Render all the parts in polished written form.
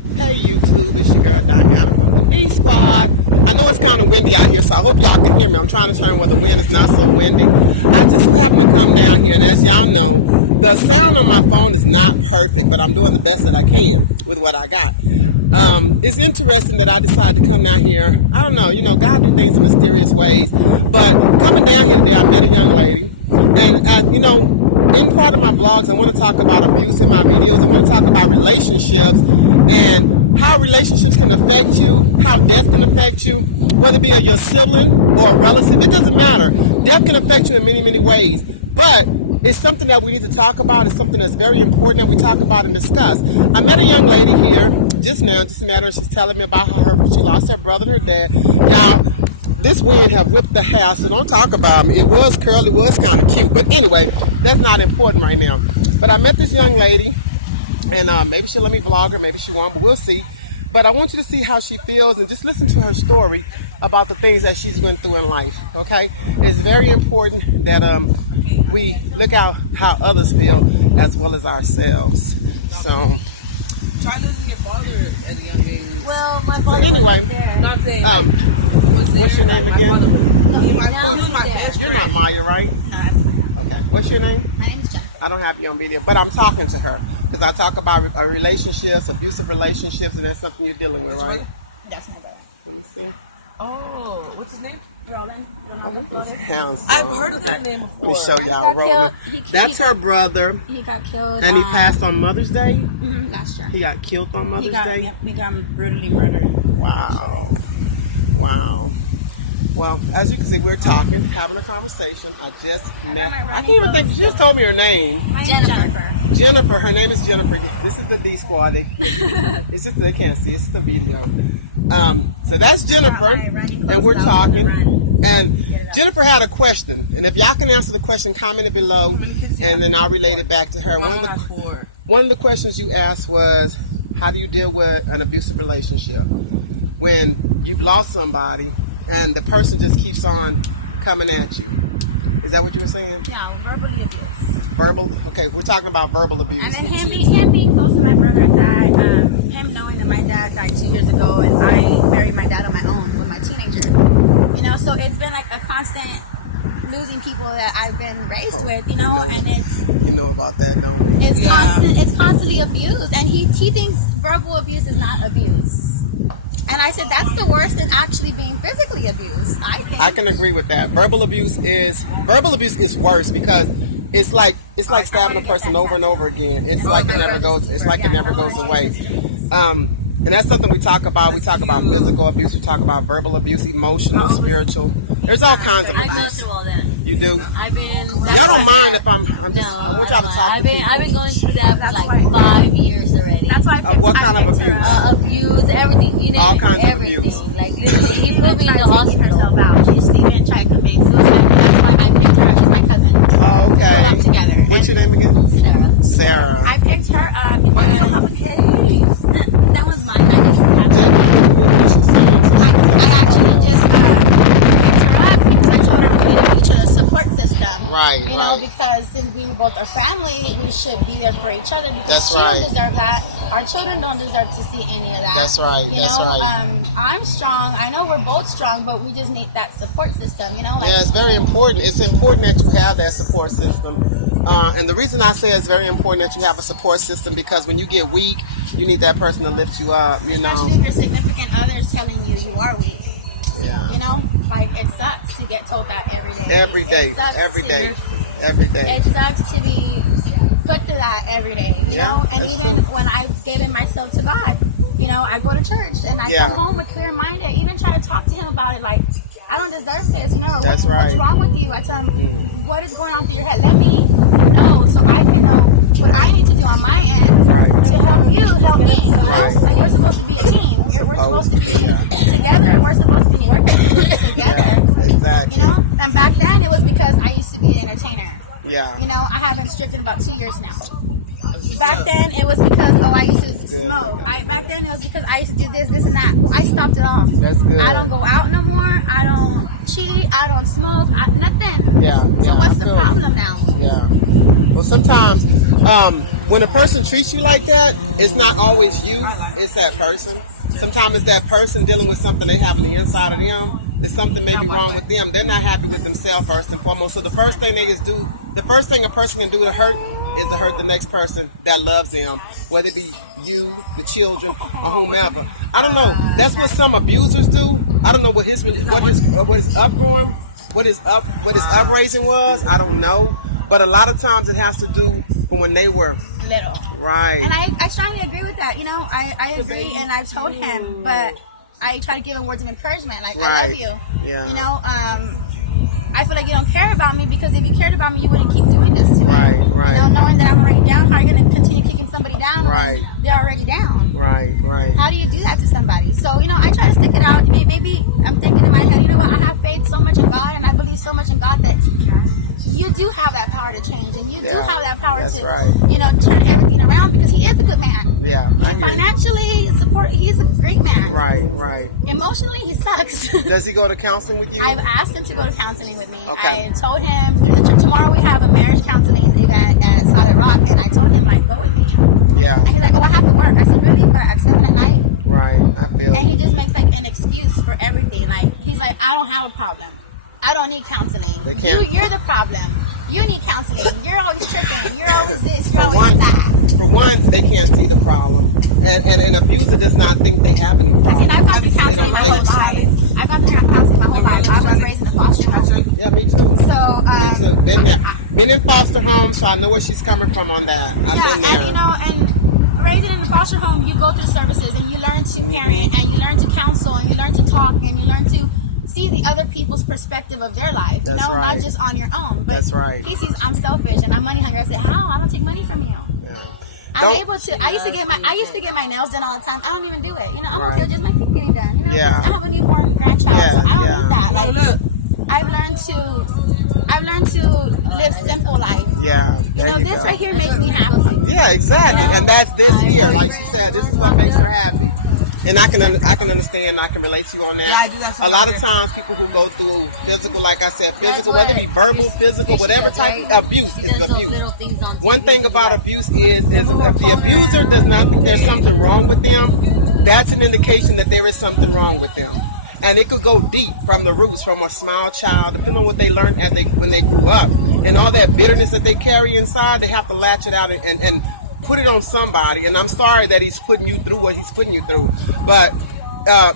Hey YouTube, it's your girl Diana from the D Squad. I know it's kind of windy out here, so I hope y'all can hear me. I'm trying to turn where the wind is not so windy. I just happened to come down here, and as y'all know, the sound on my phone is not perfect, but I'm doing the best that I can with what I got. It's interesting that I decided to come down here. I don't know, God do things in mysterious ways, but coming down here today, I met a young lady, and in part of my vlogs, I want to talk about abuse in my videos. I want to talk about relationships and how relationships can affect you, how death can affect you, whether it be your sibling or a relative. It doesn't matter. Death can affect you in many, many ways. But it's something that we need to talk about. It's something that's very important that we talk about and discuss. I met a young lady here just now, just met her. She's telling me about how she lost her brother and her dad. Now, this wind have whipped the hair, so don't talk about me. It was curly, it was kind of cute, but anyway, that's not important right now. But I met this young lady, and maybe she'll let me vlog her, maybe she won't, but we'll see. But I want you to see how she feels and just listen to her story about the things that she's went through in life, okay? It's very important that we look out how others feel as well as ourselves. So, try losing your father at a young age. Well, my father anyway, was there. Not saying what's your name again? He was my there. best you're friend. not Maya, right? No, that's fine. Okay. What's your name? My name is Jennifer. I don't have you on video, but I'm talking to her because I talk about relationships, abusive relationships, and that's something you're dealing with, right? That's my brother. Let me see. Oh, what's his name? Roland. Ronaldo Flores. Handsome. I've heard of that name Let before. me show He y'all got Roland. killed. That's her brother, He got killed. and he passed on Mother's Day. Last year. He got killed on Mother's Day. He got brutally murdered. Wow. Wow. Well, as you can see, we're talking, having a conversation. I just met. I can't even think. She just told me her name. Jennifer. Jennifer. Her name is Jennifer. This is the D Squad. It's just they can't see. It's the video. So that's Jennifer, and we're talking. And Jennifer had a question, and if y'all can answer the question, comment it below, and then I'll relate it back to her. One of the questions you asked was, how do you deal with an abusive relationship when you've lost somebody and the person just keeps on coming at you? Is that what you were saying? Yeah, verbally abused. Verbal? Okay, we're talking about verbal abuse. And then him being close to my brother died, him knowing that my dad died 2 years ago, and I buried my dad on my own with my teenager. So it's been like a constant losing people that I've been raised with, and it's... You know about that, don't you? It's constantly abused, and he thinks verbal abuse is not abuse. And I said that's the worst than actually being physically abused, I think. I can agree with that. Verbal abuse is worse because it's like stabbing a person over and over again. It's like it never goes away. And that's something we talk about. We talk about physical abuse. We talk about verbal abuse, emotional, spiritual. There's all kinds of abuse. I go through all that. You do? I've been. I don't mind if I'm just. No, I want y'all to talk. I've been going through that for like 5 years already. That's why I picked, what kind of abuse? Abuse, everything. You All name kinds it, of everything. abuse. Like literally, he put me in the Keep hospital. herself out. She's even tried to commit suicide. That's why I picked her. She's my cousin. Oh, We okay. got together. What's your name again? Sarah. Sarah. I picked her up because I don't have a case. That was mine. I just had I actually just picked her up because I told her we needed each other's support system. Right, right. Because since we both are family, we should be there for each other. Because That's she right. don't deserve that. Our children don't deserve to see any of that. That's right, that's right. I'm strong. I know we're both strong, but we just need that support system. Yeah, it's very important. It's important that you have that support system. And the reason I say it's very important that you have a support system because when you get weak, you need that person to lift you up. Especially if your significant other is telling you you are weak. Yeah. Like it sucks to get told that every day. Every day. It sucks Every to- day. Every day. It sucks to be put to that every day, you know? And that's even true. when I've given myself to God, I go to church and I come home with clear mind. I even try to talk to him about it, like, I don't deserve this, That's right. What's wrong with you? I tell him, what is going on through your head? Let me know so I can know what I need to do on my end to help you, help me. Right. Like, we're supposed to be a team. We're supposed to be together and we're supposed to be working together. Exactly. And back then it was because I used to be an entertainer. Yeah. I haven't stripped in about 2 years now. Back then it was because I used to smoke. Back then it was because I used to do this, and that. I stopped it off. That's good. I don't go out no more. I don't cheat. I don't smoke. Nothing. Yeah. So what's the problem now? Yeah. Well, sometimes when a person treats you like that, it's not always you, it's that person. Sometimes it's that person dealing with something they have on the inside of them. There's something maybe wrong with them. They're not happy with themselves first and foremost. So the first thing the first thing a person can do to hurt is to hurt the next person that loves them, whether it be you, the children, or whomever. I don't know. That's what some abusers do. I don't know what his upbringing, what his upraising was. I don't know. But a lot of times it has to do with when they were little. Right. And I strongly agree with that. You know, I agree, and I've told him, but I try to give him words of encouragement, like, I love you. Yeah. You know, I feel like you don't care about me, because if you cared about me, you wouldn't keep doing this to me. Right. You know, knowing that I'm already down, how are you going to continue kicking somebody down Right. when they're already down? Right. How do you do that to somebody? So, you know, I try to stick it out. Maybe I'm thinking in my head, you know what, I have faith so much in God, and I believe so much in God that you do have that power to change, and you do have that power to, you know, turn everything around, because he is a good man. Yeah. Financially support, he's a great man. Right. Emotionally, he sucks. Does he go to counseling with you? I've asked him to go to counseling with me. Okay. I told him tomorrow we have a marriage counseling event at Solid Rock, and I told him, like, go with me. Yeah. And he's like, oh, I have to work. I said, really? But at 7 at night? Right. I feel. And he just makes like an excuse for everything. Like, he's like, I don't have a problem. I don't need counseling. You're the problem. You need counseling. You're always tripping. You're always this. You're always that. For one, they can't see the problem. And an abuser does not think they have any problem. I mean, I've gone through counseling my whole life. I've gone through counseling my whole life. I was raised in a foster home. Yeah, me too. So, been in foster home, so I know where she's coming from on that. And you know, and raising in a foster home, you go through services, and you learn to parent, and you learn to counsel, and you learn to talk, and you learn to see the other people's perspective of their life. That's you know, right. not just on your own. But That's right. he sees I'm selfish and I'm money hungry. I said, how? I don't take money from you. Yeah. I'm able to. I used to get my nails done all the time. I don't even do it. You know, I'm okay with just my feet getting done. You know, Yeah. I have a newborn grandchild, so I don't need that. Like, look. I've learned to live simple life. Yeah. You know, this right here makes me happy. Yeah, exactly. You know? And that's this here, like she said, this is what makes her happy. And I can understand, I can relate to you on that. Yeah, I do that A lot of times people who go through physical, like I said, physical, whether it be verbal, physical, whatever type of abuse is abuse. One thing about abuse is if the abuser does not think there's something wrong with them, that's an indication that there is something wrong with them. And it could go deep from the roots, from a small child, depending on what they learned when they grew up. And all that bitterness that they carry inside, they have to latch it out and put it on somebody. And I'm sorry that he's putting you through what he's putting you through. But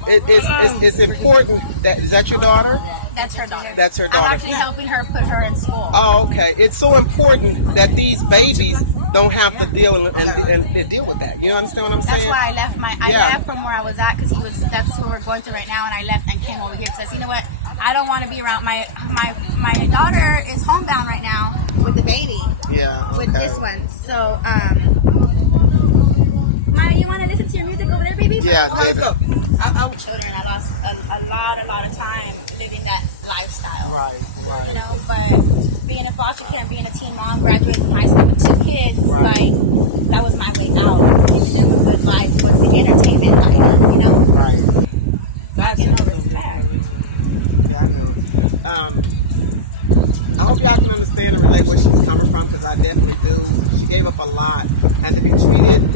it's important. Is that your daughter? That's her daughter. That's her daughter. I'm actually helping her put her in school. Oh, okay. It's so important that these babies don't have to deal and deal with that. You understand what I'm saying? That's why I left left from where I was at, because that's what we're going through right now, and I left and came over here because, you know what, I don't want to be around my daughter is homebound right now with the baby. Yeah. Okay. With this one. So Maya, you want to listen to your music over there, baby? Yeah, David. David. Children, I lost a lot of time living that lifestyle. Right. You know, but being a foster kid and being a teen mom, graduating from high school with 2 kids, like, that was my way out. Living a good life was the entertainment life, you know? Right. That's respect. I hope y'all can understand and relate where she's coming from, because I definitely do. She gave up a lot, and to be treated,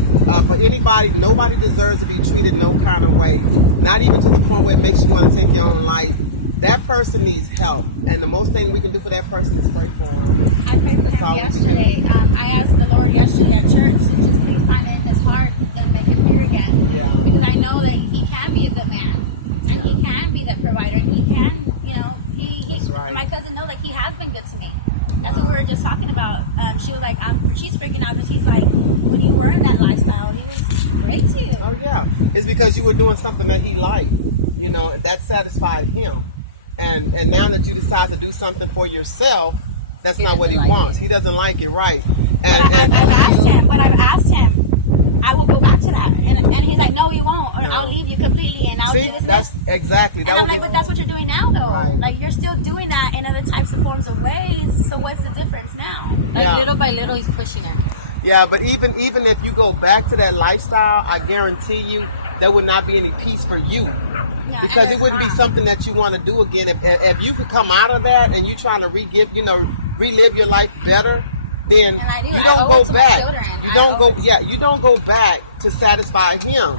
for anybody, nobody deserves to be treated no kind of way, not even to the point where it makes you want to take your own life. That person needs help, and the most thing we can do for that person is pray for them. I prayed for him yesterday. I asked the Lord yesterday at church to just please find it in his heart to make him here again. Yeah. Because I know that he can be a good man, and he can be that provider, and he can, you know, right. My cousin knows, like, he has been good to me. That's what we were just talking about. She was like, she's freaking out, because he's like, when you were in that lifestyle, he was great to you. Oh yeah, it's because you were doing something that he liked, you know, and that satisfied him. And now that you decide to do something for yourself, that's not what he wants. He doesn't like it, right? I've asked him, I will go back to that. And he's like, no, he won't. Or I'll leave you completely, and I'll do this. That's exactly. And I'm like, but that's what you're doing now, though. Right. Like, you're still doing that in other types of forms of ways. So what's the difference now? Like, little by little, he's pushing her. Yeah, but even if you go back to that lifestyle, I guarantee you there would not be any peace for you. Yeah, Because it wouldn't be something that you want to do again. If you could come out of that and you're trying to relive your life better, then And I do. you I don't owe go it to my back. children. You I don't owe go. it. Yeah, you don't go back to satisfy him,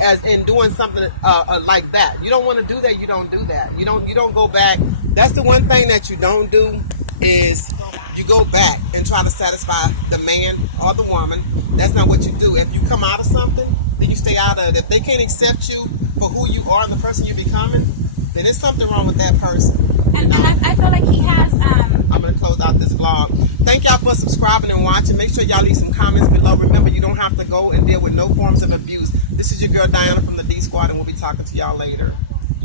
as in doing something like that. You don't want to do that. You don't do that. You don't go back. That's the one thing that you don't do is you go back and try to satisfy the man or the woman. That's not what you do. If you come out of something, then you stay out of it. If they can't accept you for who you are and the person you're becoming, then there's something wrong with that person. And I feel like he has. I'm going to close out this vlog. Thank y'all for subscribing and watching. Make sure y'all leave some comments below. Remember, you don't have to go and deal with no forms of abuse. This is your girl Diana from the D Squad, and we'll be talking to y'all later.